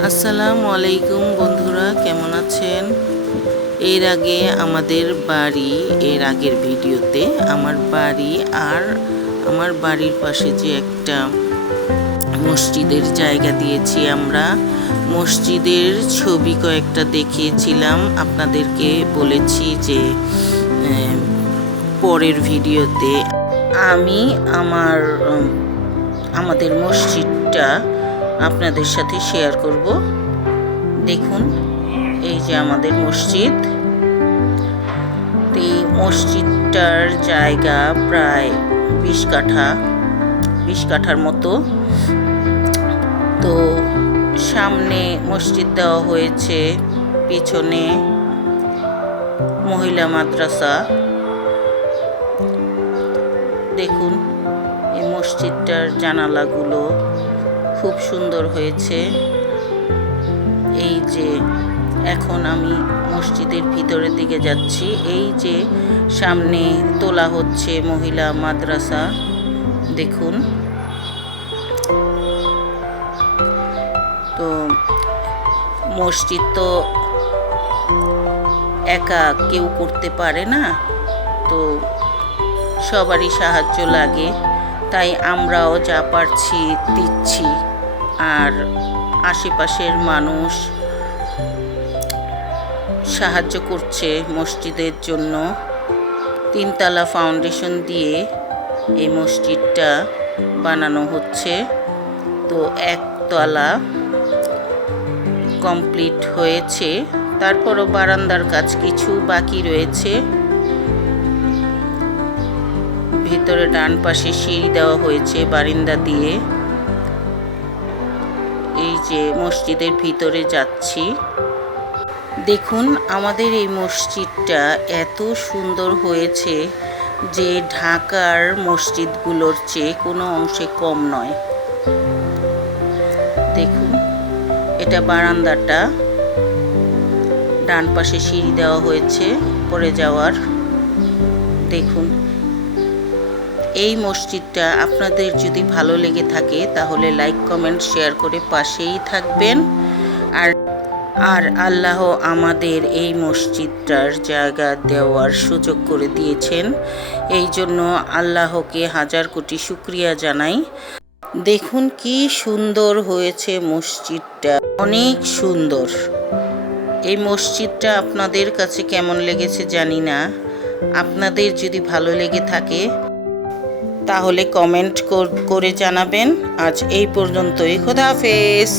আসসালামু আলাইকুম বন্ধুরা, কেমন আছেন? এর আগে আমাদের বাড়ি, এর আগের ভিডিওতে আমার বাড়ি আর আমার বাড়ির পাশে যে একটা মসজিদের জায়গা দিয়েছি আমরা, মসজিদের ছবি কয়েকটা দেখিয়েছিলাম, আপনাদেরকে বলেছি যে পরের ভিডিওতে আমি আমাদের মসজিদটা আপনাদের সাথে শেয়ার করব। দেখুন, এই যে আমাদের মসজিদ। এই মসজিদটার জায়গা প্রায় 20 কাঠার মতো। তো সামনে মসজিদ দেওয়া হয়েছে, পিছনে মহিলা মাদ্রাসা। দেখুন, এই মসজিদটার জানালাগুলো খুব সুন্দর হয়েছে। এই যে এখন আমি মসজিদের ভিতরের দিকে যাচ্ছি। এই যে সামনে তোলা হচ্ছে মহিলা মাদ্রাসা। দেখুন, তো মসজিদ তো একা কেউ করতে পারে না, তো সবারই সাহায্য লাগে, তাই আমরাও যা পারছি দিচ্ছি। আর আশেপাশের মানুষ সাহায্য করছে মসজিদের জন্য। 3 তলা ফাউন্ডেশন দিয়ে এই মসজিদটা বানানো হচ্ছে। তো 1 তলা কমপ্লিট হয়েছে, তারপরও বারান্দার কাজ কিছু বাকি রয়েছে। ভিতরে ডান পাশে সিঁড়ি দেওয়া হয়েছে বারান্দা দিয়ে। এই যে মসজিদের ভিতরে যাচ্ছি। দেখুন, আমাদের এই মসজিদটা এত সুন্দর হয়েছে যে ঢাকার মসজিদগুলোর চেয়ে কোনো অংশে কম নয়। দেখুন, এটা বারান্দাটা, ডান পাশে সিঁড়ি দেওয়া হয়েছে পরে যাওয়ার। দেখুন, এই মসজিদটা আপনাদের যদি ভালো লেগে থাকে তাহলে লাইক, কমেন্ট, শেয়ার করে পাশেই থাকবেন। আর আল্লাহ আমাদের এই মসজিদটার জায়গা দেওয়ার সুযোগ করে দিয়েছেন, এই জন্য আল্লাহকে হাজার কোটি শুকরিয়া জানাই। দেখুন কি সুন্দর হয়েছে মসজিদটা, অনেক সুন্দর। এই মসজিদটা আপনাদের কাছে কেমন লেগেছে জানি না। আপনাদের যদি ভালো লেগে থাকে তাহলে কমেন্ট করে জানাবেন। আজ এই পর্যন্তই। খোদা হাফেজ।